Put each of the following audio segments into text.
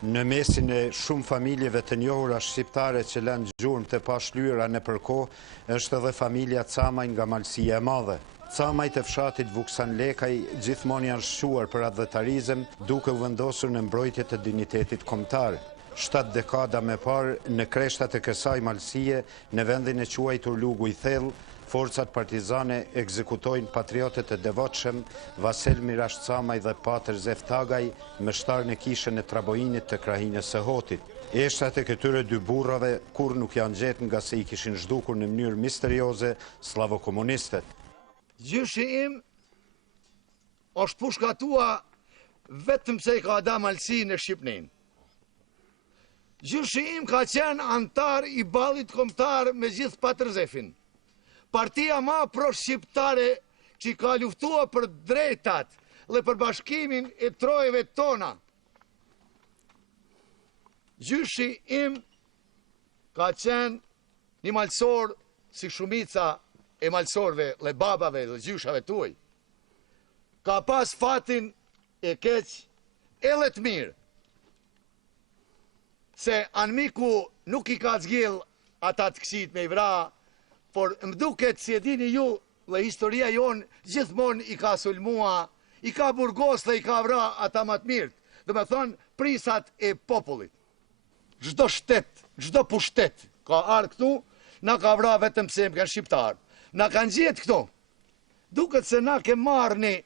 Në mesin e shumë familjeve të njohura shqiptare që lënë gjurmë të pashlyera nëpër kohë, është edhe familja Camaj nga Malësia e Madhe. Camajt e fshatit Vuksanlekaj gjithmonë janë shquar për adhetarizëm, duke u vendosur në mbrojtje të dinjitetit kombëtar. 7 dekada më parë, në kreshtat e kësaj Malësie, në vendin e quajtur Lugu i Thellë, forcat partizane ekzekutojnë patriotet e devotshëm Vasel Mirash Camaj dhe Patër Zef Tagaj, mështar në kishën e Trabojinit të krahinës së Hotit. Eshtat e këtyre dy burrave kur nuk janë gjetur nga se i kishin zhdukur në mënyrë misterioze slavokomunistët. Gjyshi im është pushkatua vetëm se i ka da Malësi në Shqipnin. Gjyshi im ka qenë antar i ballit kombëtar me gjithë Patër Zefin. Partia ma pro-shqiptare që ka luftua për drejtat dhe për bashkimin e trojeve tona. Gjyshi im ka qenë një malësor si shumica e malësorve dhe babave dhe gjyshave tuaj. Ka pas fatin e keq e le të mirë, se anmiku nuk i ka zgjell ata të kësit me i vra, por më duket si e dini ju dhe historia jonë gjithmonë i ka sulmua, i ka burgos dhe i ka vra ata më të mirët, dhe me thonë prisat e popullit. Çdo shtet, çdo pushtet ka ardhur këtu, na ka vra vetëm pse më kanë shqiptar. Na kanë gjetë këto. Duket se na kem marrni,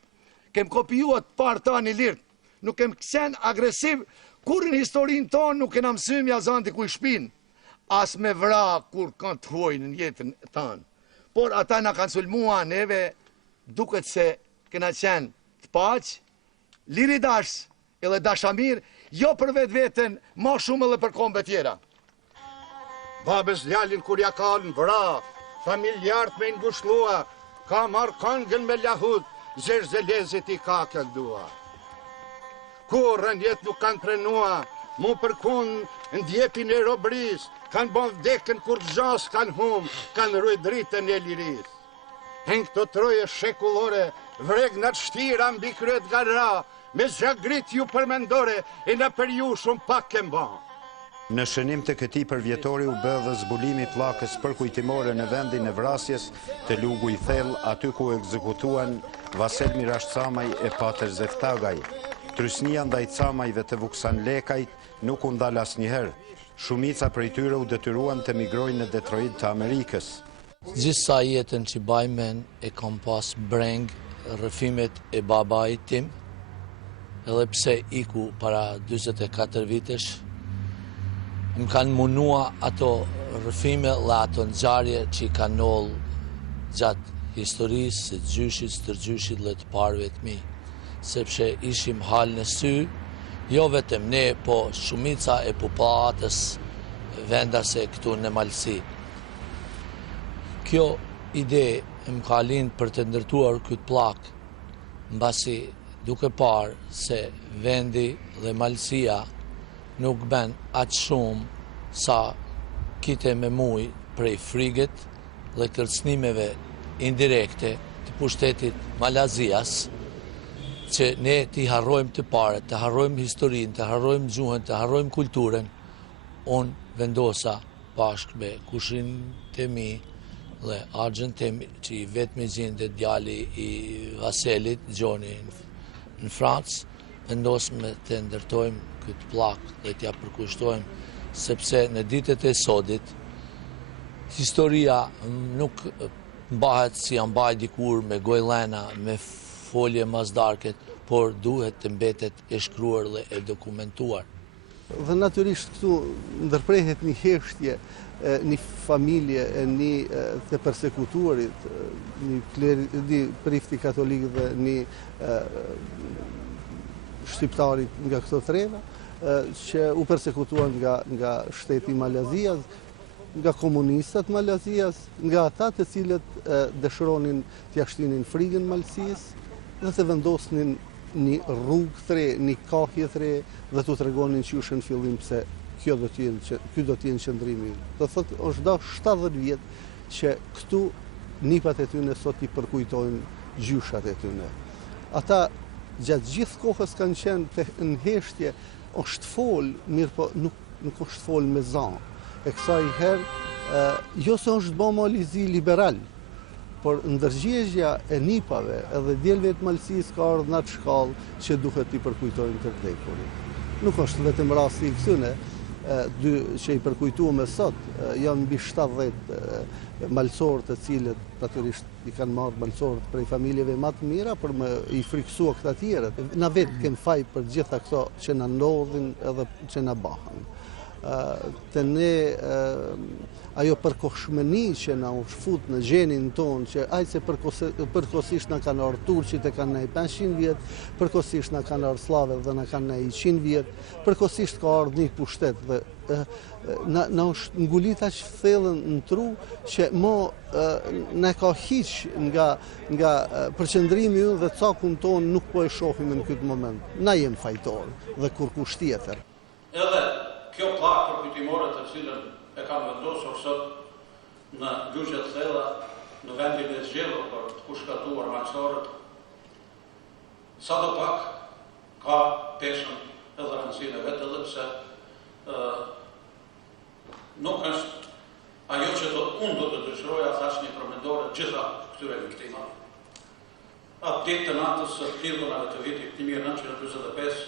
kem kopijuar të parë tani lirt, nuk kem qenë agresiv, kur në historinë tonë nuk kena mësym ja zanti ku i shpinë. As me vra kur kanë të huajnë në jetën tanë. Por ata na kanë sulmua neve, duket se kena qenë të paqë, liridash edhe dashamir, jo për vetë vetën, ma shumë edhe për kombe tjera. Babës djalin kur ja kanë vra, familjart me ngushlua, ka marrë këngën me lahut, zerzelezit i ka këndua. Kur rëndjet nuk kanë prenua, mu përkun ndjepin e robris, kanë bon vdekën kur gjas kanë hum, kanë rujt dritën e liris. Në këto troje shekullore, vreg në të shtira mbi kryet gara, me zhagrit ju përmendore, e në për ju shumë pak kemba. Në shënim të këtij përvjetori u bë dhe zbulimi pllakës përkujtimore në vendin e vrasjes të Lugu i Thellë, aty ku ekzekutuan Vasel Mirash Camaj e Patër Zef Tagaj. Trysnia ndaj Camajve të Vuksanlekajt nuk u ndal asnjëherë. Shumica prej tyre u detyruan të migrojnë në Detroit të Amerikës. Gjithsa jetën që bajmen e kam pas breng rrëfimet e babait tim, edhe pse iku para 24 vitesh, më kanë munua ato rrëfime dhe ato ngjarje që i kanë nollë gjatë historisë, së gjyshit, stërgjyshit dhe të parëve të mi, sepse ishim hal në sy, jo vetëm ne, po shumica e popullatës vendase këtu në Malësi. Kjo ide më ka lind për të ndërtuar këtë pllak, mbasi duke parë se vendi dhe Malësia nuk ben aq shumë sa kite me muj prej frigët dhe kërcënimeve indirekte të pushtetit Malazias, që ne t'i harrojmë të pare, të harrojmë historinë, të harrojmë gjuhën, të harrojmë kulturën, unë vendosa bashkë me kushin të mi dhe argjën të mi, që i vetë me gjinde djali i Vaselit, Gjoni në Francë, vendosme të ndërtojmë këtë plak dhe t'ja përkushtojmë, sepse në ditët e sodit, historia nuk mbahet si janë mbaj dikur me gojlena, me folje mazdarket, por duhet të mbetet e shkruar dhe e dokumentuar. Dhe natyrisht këtu ndërprehet një heshtje, një familje, një të persekutuarit, një prifti katolik dhe një shqiptarit nga këto treva, që u persekutuan nga shteti Malazias, nga komunistët Malazias, nga ata të cilët dëshironin t'ia shtinin frigën Malësisë, dhe të vendosnin një rrugë të re, një kahje të re, dhe të tregonin që në fillim se ky do të jenë qëndrimi. Do thotë, është da 70 vjet që këtu nipat e tyre sot i përkujtojnë gjyshat e tyre. Ata gjatë gjithë kohës kanë qenë në heshtje është folë, mirë po nuk është folë me zanë. E kësa i herë, jo se është bo malizi liberal, por ndërgjegja e nipave edhe djelëve të Malësisë ka ardhur në atë shkallë që duhet i përkujtojnë të vdekurit. Nuk është vetëm rasti i këtyne, dy që i përkujtuam sot, janë mbi 70 malësorë të cilët natyrisht i kanë marrë malësorët prej familjeve më të mira për me i friksua këta tjerët. Na vetë kem faj për gjitha këto që na ndodhin edhe që na bahen. Të ne ajo përkohshmëni që na u shfut në gjenin tonë, që ajë se përkosisht na kanë ardhur turqit e kanë nej 500 vjet, përkosisht na kanë ardhur sllavet dhe na kanë nej 100 vjet, përkosisht ka ardhur një pushtet dhe na është ngulit aq thellën në tru që na ka hiq nga përqendrimi ynë dhe cakun tonë nuk po e shohim në këtë moment. Na jem fajtor dhe kur kush tjetër. Edhe kjo plakë përkujtimore të cilën e kanë vendosur sot në Gjugje të Thella, në vendin e zgjedhur për të kushkatuar malësorët, sadopak ka peshën edhe rëndësinë e vetë, edhe pse nuk është ajo që unë do të dëshiroja thash një përmendore gjitha këtyre viktimave. Atë ditë të natës së prillënave të vitit 1945,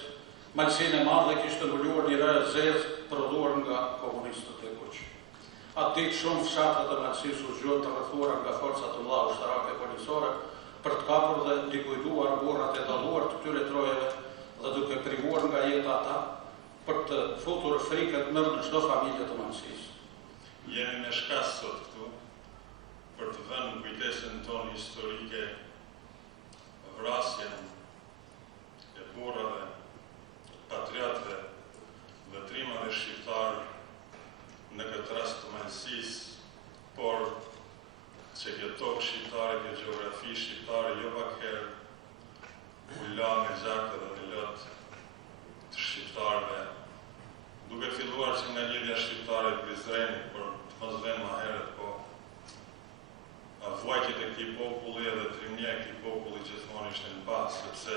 Malësinë e Madhe kishte mbuluar një rreth zezë prodhuar nga komunistët e kuq. Atë ditë shumë fshatra të Malësisë u zgjuan të rrethuara nga forca të mëdha ushtarake policore për të kapur dhe likviduar burrat e dalluar të këtyre trojeve dhe duke privuar nga jeta ata për të futur frikët në çdo familje të Malësisë. Jemi me shkas sot këtu për të vënë kujdesin tonë historike vrasjen e burrave, patriotëve, vëtrimave shqiptarë në këtë rast të Malësisë, por që kjo tokë shqiptare, kjo gjeografi shqiptare, jo pak herë u la me gjakë dhe me lot të shqiptarëve, duke filluar që nga lidhja shqiptare e Prizrenit, por të mos vënë më herët, po vuajtjet e këtij populli edhe trimnia e këtij populli gjithmonë ishte në bazë, sepse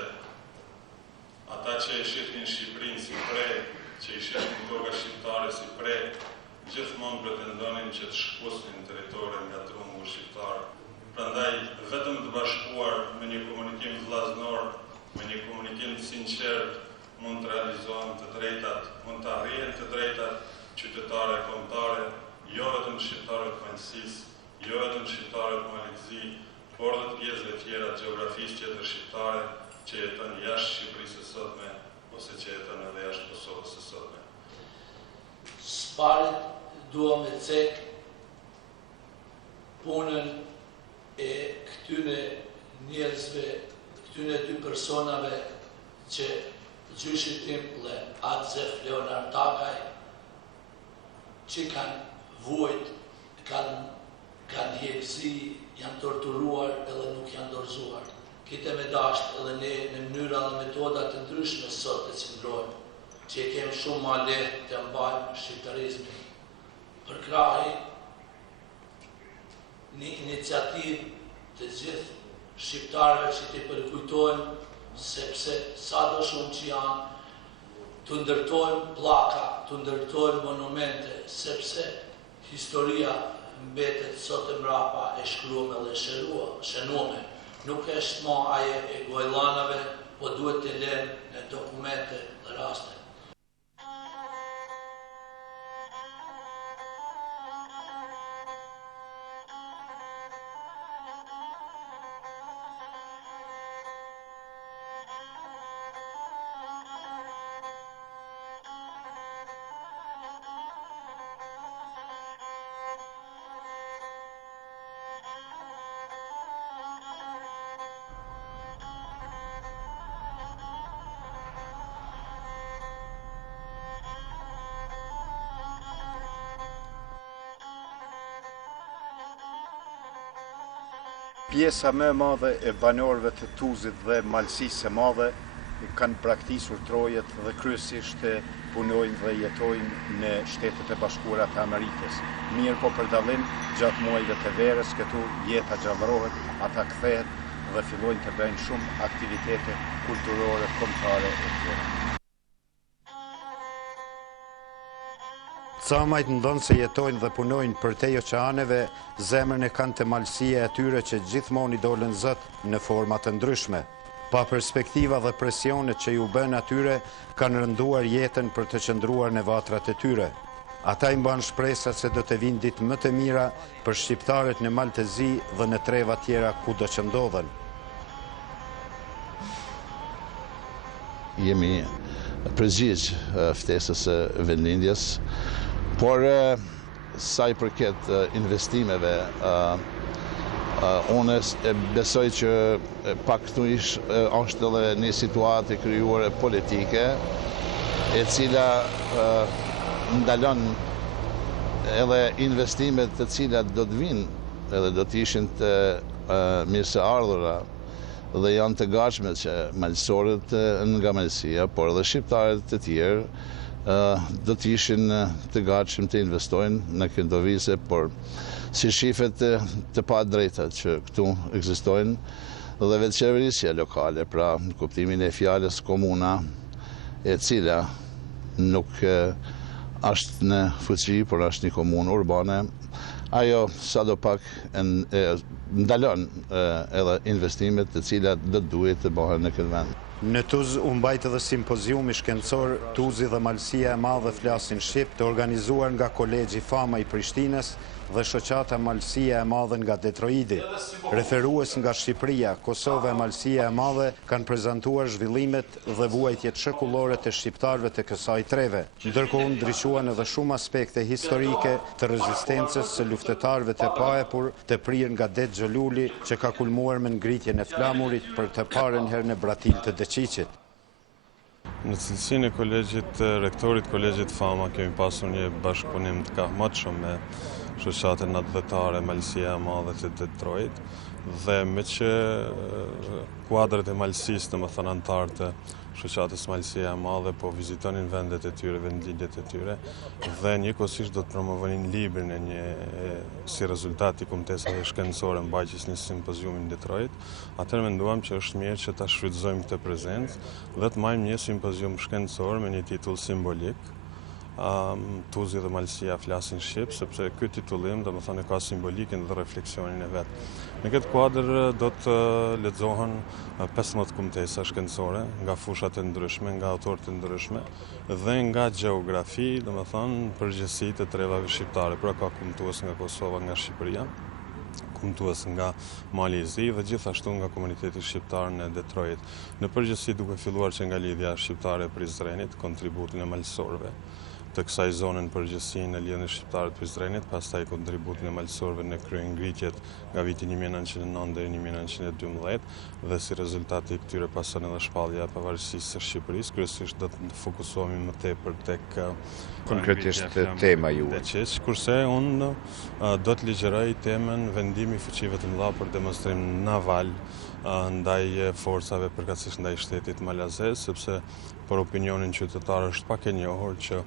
ata që e shihnin Shqipërinë si pre, që i shihnin toka shqiptare si pre, gjithmonë pretendonin që të shkusnin territorin nga trungu shqiptar. Prandaj, vetëm të bashkuar me një komunikim vllaznor, me një komunikim sinqert, mund të realizohen të drejtat, mund të arrihen të drejtat qytetare e kombëtare, jo vetëm shqiptarët të Malësisë, jo vetëm shqiptarët të Malëzi, por dhe të pjesëve tjera të gjeografisë tjetër shqiptare që jeton jashtë Shqipërisë së sotme ose që jeton edhe jashtë Kosovës së sotme. Sparit dua me cek punën e këtyne njerëzve, këtyne dy personave që gjyshit tim dhe Adzef Leonard Takaj që kanë vujt, kanë hjekësi, janë torturuar edhe nuk janë dorëzuar. Kite me dasht edhe ne në mënyra dhe metodat të ndryshme sot të cimbrojmë, që e kemë shumë ma lehtë të mbajmë shqiptarizmin. Për krahi, një iniciativë të gjithë shqiptarëve që të përkujtojmë, sepse sa do shumë që janë, të ndërtojmë plaka, të ndërtojmë monumente, sepse historia mbetet sot e mrapa e shkruame dhe shënuame. Nuk është ma aje e gojlanave, po duhet të lënë në dokumente dhe raste. Pjesa më e madhe e banorëve të Tuzit dhe Malësisë së Madhe kanë praktisur trojet dhe kryesisht punojnë dhe jetojnë në Shtetet e Bashkuara të Amerikës. Mirë po për dallim, gjatë muajve të verës këtu jeta gjallërohet, ata kthehet dhe fillojnë të bëjnë shumë aktivitete kulturore, kombëtare e tjera. Camajt ndonë se jetojnë dhe punojnë për te oqeaneve, zemrën e kanë të malësia e tyre që gjithmonë i dolën zët në format të ndryshme. Pa perspektiva dhe presionet që ju bën atyre, kanë rënduar jetën për të qëndruar në vatrat e tyre. Ata i mban shpresat se do të vinë ditë më të mira për shqiptarët në Maltezi dhe në treva tjera ku do që ndodhen. Jemi përgjigj ftesës së vendlindjes, por sa i përket investimeve, unë besoj që paktuish është edhe një situatë e krijuar politike, e cila ndalon edhe investimet të cilat do të vinë, edhe do të ishin të mirëse ardhura dhe janë të gatshme që malësorët nga Malësia, por edhe shqiptarët të tjerë do të ishin të gatshëm të investojnë në këndovise, por si shifet të pa drejta që këtu ekzistojnë dhe vetë qeverisja lokale, pra në kuptimin e fjalës komuna, e cila nuk është në fuqi, por është një komunë urbane, ajo sa do pak ndalon edhe investimet të cilat do duhet të bëhen në këtë vend. Në Tuz u mbajt edhe simpoziumi shkencor Tuzi dhe Malësia e Madhe flasin shqip, të organizuar nga Kolegji Fama i Prishtinës dhe shoqata Malësia e Madhe nga Detroiti. Referues nga Shqipëria, Kosova e Malësia e Madhe kanë prezantuar zhvillimet dhe vuajtjet shekullore të shqiptarëve të kësaj treve. Ndërkohë ndryshuan edhe shumë aspekte historike të rezistencës së luftetarëve të paepur të prirë nga Det Xholuli, që ka kulmuar me ngritjen e flamurit për të parën herë në Bratil të Deqiqit. Në cilësinë e kolegjit, rektorit kolegjit Fama, kemi pasur një bashkëpunim të kahmatshëm me shoqatën natëvetare Malësia e Madhe të Detroit, dhe me që kuadrat e Malësisë, domethënë anëtarë të shoqatës Malësia e Madhe, po vizitonin vendet e tyre, vendlindjet e tyre, dhe njëkohësisht do të promovonin librin e një si rezultat i kumtesave shkencore mbajtjes një simpoziumi në Detroit. Atëherë menduam që është mirë që ta shfrytëzojmë këtë prezencë dhe të marrim një simpozium shkencor me një titull simbolik. Tuzi dhe Malësia flasin shqip, sepse ky titullim domethënë ka simbolikën dhe refleksionin e vet. Në këtë kuadër do të lexohen 15 kumtesa shkencore nga fushat e ndryshme, nga autorë të ndryshme dhe nga gjeografi, domethënë përgjithësi të trevave shqiptare. Pra ka kumtues nga Kosova, nga Shqipëria, kumtues nga Malezi dhe gjithashtu nga komuniteti shqiptar në Detroit. Në përgjithësi duke filluar që nga lidhja shqiptare e Prizrenit, kontributin e malësorëve të kësaj zonë në përgjithësi në lidhjen e shqiptarët të Prizrenit, pastaj kontributin e malësorëve në kryengritjet nga viti 1909 deri 1912 dhe si rezultat i këtyre pason edhe shpallja e pavarësisë së Shqipërisë. Kryesisht do të fokusohemi më tepër tek konkretisht tema juaj. Kurse unë do të ligjeroj temën vendimi i fuqive të mëdha për demonstrim naval ndaj forcave, përkatësisht ndaj shtetit malazez, sepse për opinionin qytetar është pak e njohur që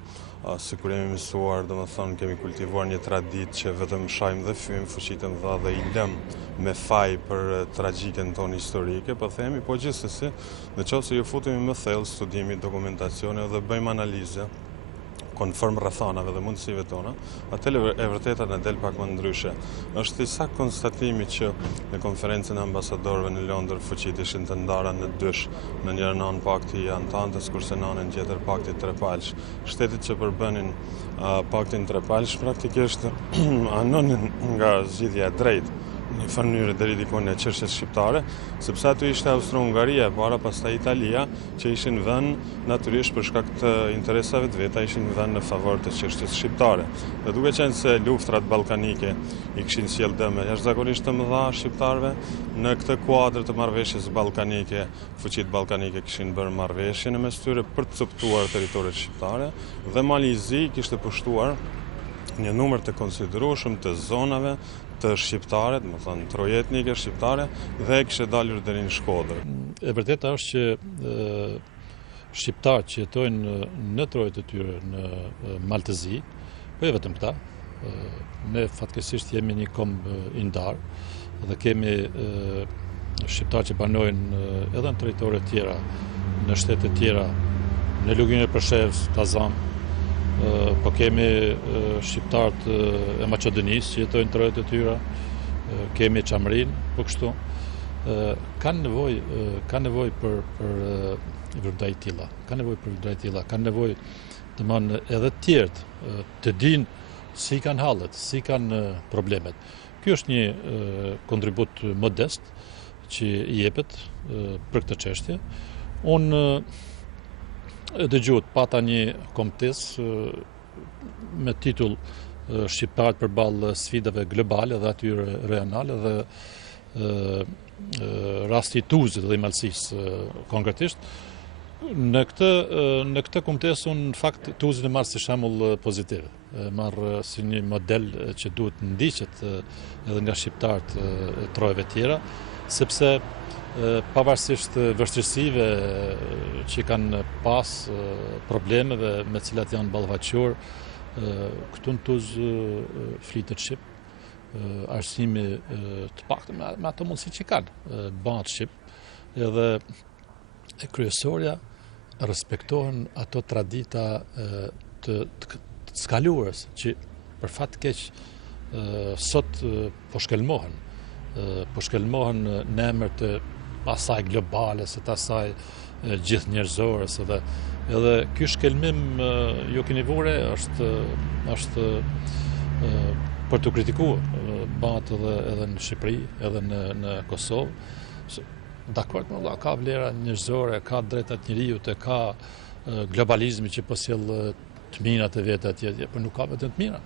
sikur jemi mësuar, domethënë kemi kultivuar një traditë që vetëm shajmë dhe fyjmë fuqitë e mëdha dhe i lëm me faj për tragjikën tonë historike, po themi, po gjithsesi, nëse ju futemi më thellë studimi, dokumentacione dhe bëjmë analizë konform rrethanave dhe mundësive tona, atëherë e vërteta në del pak më ndryshe. Është i saktë konstatimi që në konferencën e ambasadorëve në Londër fuqitë ishin të ndara në dysh, në njërin anë pakti i Antantes, kurse në anën tjetër pakti trepalsh. Shtetet që përbënin paktin trepalsh praktikisht anonin nga zgjidhja e drejtë në një mënyrë deri diku në çështjet shqiptare, sepse aty ishte Austro-Hungaria, para pastaj Italia, që ishin vënë natyrisht për shkak të interesave të veta, ishin vënë në favor të çështjes shqiptare. Dhe duke qenë se luftrat ballkanike i kishin sjellë dëme jashtëzakonisht të mëdha shqiptarëve, në këtë kuadër të marrëveshjes ballkanike, fuqitë ballkanike kishin bërë marrëveshje në mes tyre për të coptuar territoret shqiptare dhe Malezi kishte pushtuar një numër të konsiderueshëm të zonave të shqiptare, domethënë trojetnike shqiptare, dhe kishte dalur deri në Shkodër. E vërteta është që shqiptarët që jetojnë në trojet e tyre në Maltezi, po jo vetëm këta, ne fatkeqësisht jemi një kombë i ndarë dhe kemi shqiptarë që banojnë edhe në territore tjera, në shtete tjera, në Luginën e Përshevës, Tazan, po kemi shqiptarët e Maqedonisë që jetojnë të rreth e tyra, kemi Çamrin, po kështu. Kanë nevojë për vërdaj tilla, kanë nevojë të manë edhe të tjerët të dinë si kanë hallet, si kanë problemet. Ky është një kontribut modest që i jepet për këtë çështje. Unë dëgjoj pata një kombëtesë me titull Shqiptarët përballë sfidave globale dhe atyre regionale dhe rasti i Tuzit dhe i Malësisë konkretisht. Në këtë kombëtesë unë në fakt Tuzin e marr si shembull pozitiv, marr si një model që duhet ndiqet edhe nga shqiptarët e trojeve tjera, sepse pavarësisht vështirësive që kanë pas problemeve me cilat janë ballafaqur, këtu në Tuzë flitet shqip, arsimi të paktën me ato mundësi që kanë, bëhet shqip, edhe kryesorja respektohen ato tradita të skaluarës që për fat keq sot po shkelmohen. Po shkelmohen në emër të asaj globale, se të asaj gjithë njerëzores edhe ky shkelmim jo keni vure është për të kritikuar, bëhet edhe në Shqipëri, edhe në Kosovë. Dakord, ka vlera njerëzore, ka drejtat njerëzit, ka globalizmi që po sjell të mirat e vet atje, por nuk ka vetëm të mira.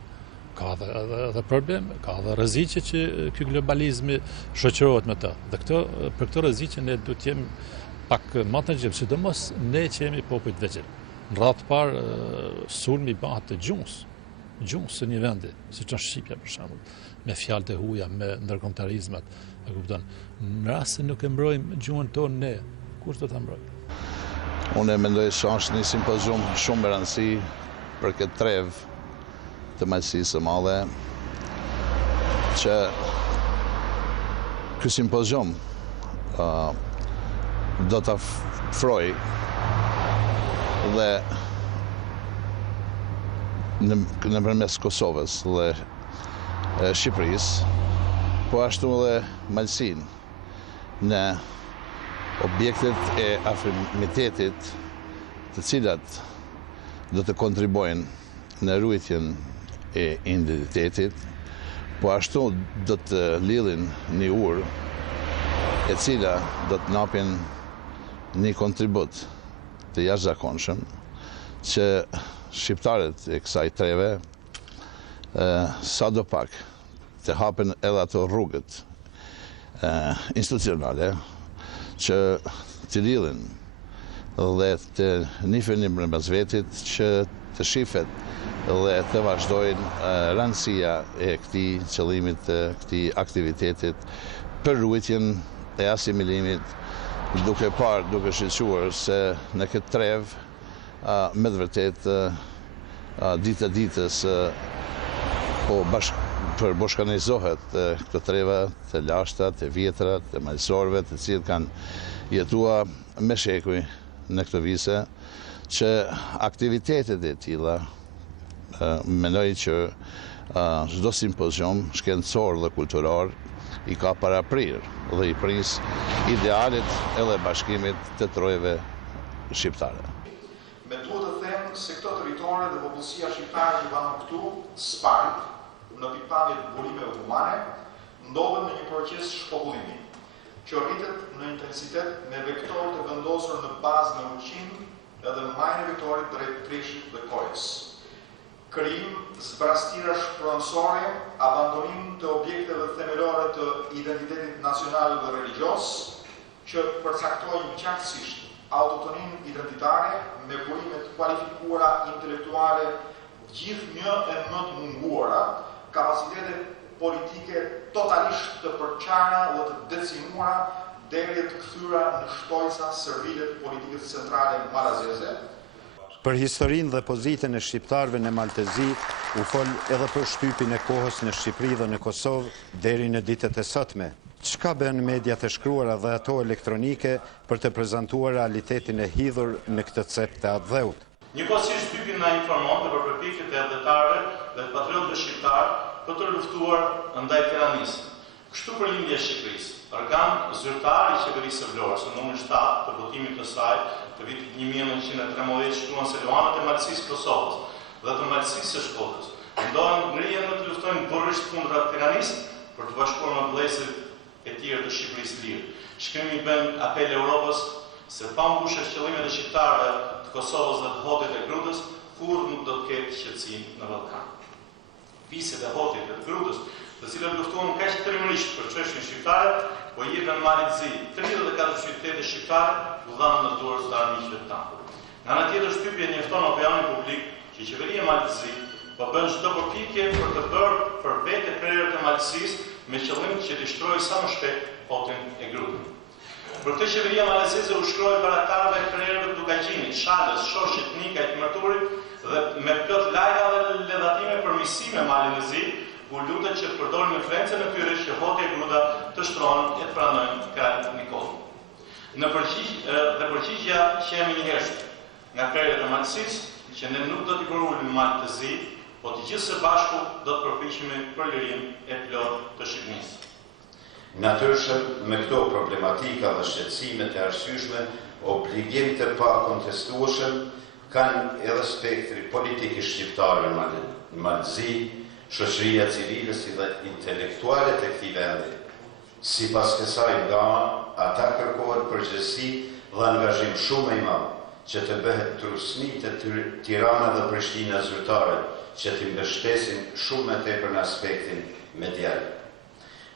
Ka edhe probleme, ka edhe rreziqe që ky globalizmi shoqërohet me të. Dhe për këtë rreziqe ne duhet të jemi pak më të nxjerrë, sidomos ne që jemi popull të vegjël. Në radhë të parë sulmi bëhet të gjuns së një vendi, siç është Shqipja për shembull, me fjalët e huaja, me ndërkombëtarizmat, e kupton. Në rast se nuk e mbrojmë gjuhën tonë ne, kush do ta mbrojë? Unë mendoj se është një simpozium shumë me rëndësi për këtë trev të Malësisë së Madhe, që ky simpozium do ta ofrojë dhe nëpërmes Kosovës dhe Shqipërisë, po ashtu edhe Malësinë në objektet e afrimitetit të cilat do të kontribojnë në ruajtjen e identitetit, po ashtu do të lidhin një urë e cila do të japin një kontribut të jashtëzakonshëm që shqiptarët e kësaj treve sadopak të hapen edhe ato rrugët institucionale që të lidhin dhe të nifen një brenda vetit që të shifet dhe të vazhdojnë rëndësia e këtij qëllimit, të këtij aktivitetit për ruajtjen e asimilimit, duke shqetësuar se në këtë trev me të vërtet ditë e ditës për bashkanizohet këto treva të lashta, të vjetra, të malësorëve, të cilët kanë jetuar me shekuj në këtë vise, që aktivitetet e tilla mendoj që çdo simpozium shkencor dhe kulturor i ka paraprirë dhe i pris idealet edhe bashkimit të trojeve shqiptare. Me duhet të them se këto territore dhe popullsia shqiptare që kanë këtu sparit në pikpamje të burimeve humane, ndodhen në një proces shpogullimi, që rritet në intensitet me vektor të vendosur në bazë në uqim edhe majnë e vektorit drejt trishit dhe kojës. Krijim zbrastira shpronësore, abandonim të objekteve themelore të identitetit nacional dhe religios, që përcaktojnë qartësisht autotonin identitare me burimet kualifikuara intelektuale gjithnjë e më të munguara, kapacitete politike totalisht të përqara dhe të decimuara deri të kthyer në shtojca servile të politikës centrale malazeze. Për historinë dhe pozitën e shqiptarëve në Maltezi, u fol edhe për shtypin e kohës në Shqipëri dhe në Kosovë deri në ditët e sotme. Çka bën mediat e shkruara dhe ato elektronike për të prezantuar realitetin e hidhur në këtë cep të atdheut? Njëkohësisht typi na informon të për përpjekjet e vullnetarëve dhe patriotëve shqiptar për të luftuar ndaj tiranisë. Kështu përlindja e Shqipërisë, organ zyrtar i qeverisë së Vlorës, në numrin 7 të votimit të saj të vitit 1913 shkruan se luanët e Malësisë Kosovës dhe të Malësisë së Shkodrës ndohen ngrihen dhe të luftojnë burrisht kundra tiranisë për të bashkuar me vëllezërit e tjerë të Shqipërisë lirë. Shkrimi bën apel Europës se pa mbushur qëllimet e shqiptarëve të Kosovës dhe të Hotit e Grudës, kurrë nuk do të ketë qetësi në Ballkan. Piset e Hotit e Grudës, të cilët luftuan kaq tërmërisht për çështjen shqiptare, po jetën Malit Zi, 34 qytete shqiptare u dhanë në dorë të armiqve tanë. Nga ana tjetër, shtypja njofton opinionin publik që qeveria e Malit Zi po bën çdo përpjekje për të bërë për vete krerët e Malësisë me qëllim që të shtrojë sa më shpejt Hotin e Grudës. Për këtë qeveria malezeze u shkroi baraktarëve krerëve të Dukagjinit, Shalës, Shoshit, Nikajt, Mërturit dhe me plot lajra dhe ledhatime për misime Malin e Zi, u lutet që të përdorin influencën e tyre që Hoti e Gruda të shtrohen e të pranojnë krajt Nikollën. Në përgjigja që jemi njëhershme nga krerët e Malësisë që ne nuk do t'i përulim Malit të Zi, po të gjithë së bashku do të përpiqemi për lirim e plot të Shqipërisë. Natyrshëm, me këto problematika dhe shqetësimet e arsyeshme, obligim të pakontestueshëm kanë edhe spektri politik i shqiptarëve në Malëzi, shoqëria civile si dhe intelektuale të këtij vendi. Sipas kësaj gama, ata kërkohet përgjegjësi dhe angazhim shumë i madh që të bëhet trusni të Tirana dhe Prishtina zyrtare që të mbështesin shumë më tepër në aspektin medial.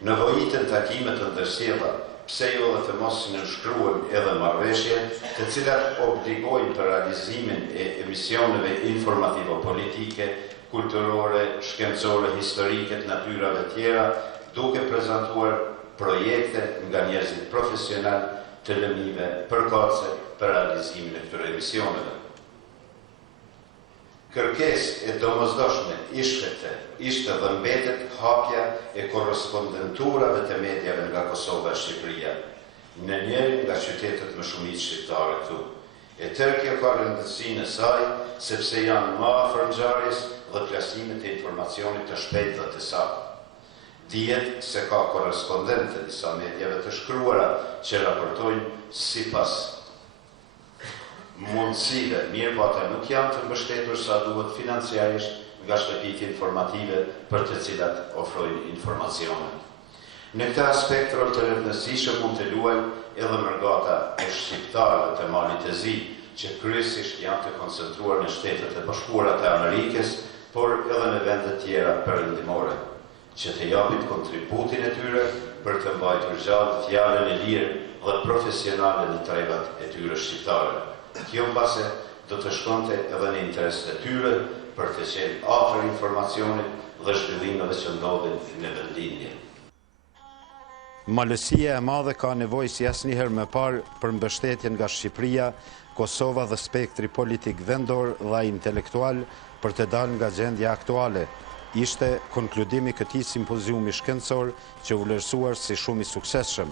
Nevojitën takimet të ndërsjella, pse jo dhe të mos nënshkruhen edhe marrëveshje, të cilat obligojnë për realizimin e emisioneve informativo-politike, kulturore, shkencore, historike, të natyrave tjera, duke prezantuar projekte nga njerëzit profesional të lëmive përkatëse për realizimin e këtyre emisioneve. Kërkesë e domosdoshme ishte dhe mbetet hapja e korrespondenturave të medjave nga Kosova e Shqipëria, në njërin nga qytetet më shumit shqiptare këtu. E tërë kjo ka rëndësinë e saj, sepse janë më afër ngjarjes dhe plasimet e informacionit të shpejtë dhe të saktë. Dihet se ka korrespondent të disa medjave të shkruara që raportojnë sipas mundësive, mirë po ata nuk janë të mbështetur sa duhet financiarisht nga shtëpitë informative për të cilat ofrojnë informacione. Në këtë aspekt rol të rëndësishëm mund të luajnë edhe mërgata e shqiptarëve të Malit të Zi, që kryesisht janë të koncentruar në Shtetet e Bashkuara të Amerikës, por edhe në vende tjera perëndimore, që të japin kontributin e tyre për të mbajtur gjallë fjalën e lirë dhe profesionale në tregat e tyre shqiptare. Kjo mbase do të shkonte edhe në interes të tyre për të qenë afër informacionit dhe zhvillimeve që ndodhin në vendlindje. Malësia e madhe ka nevojë si asnjëherë më parë për mbështetje nga Shqipëria, Kosova dhe spektri politik vendor dhe intelektual për të dalë nga gjendja aktuale. Ishte konkludimi këtij simpoziumi shkencor që u vlerësuar si shumë i suksesshëm.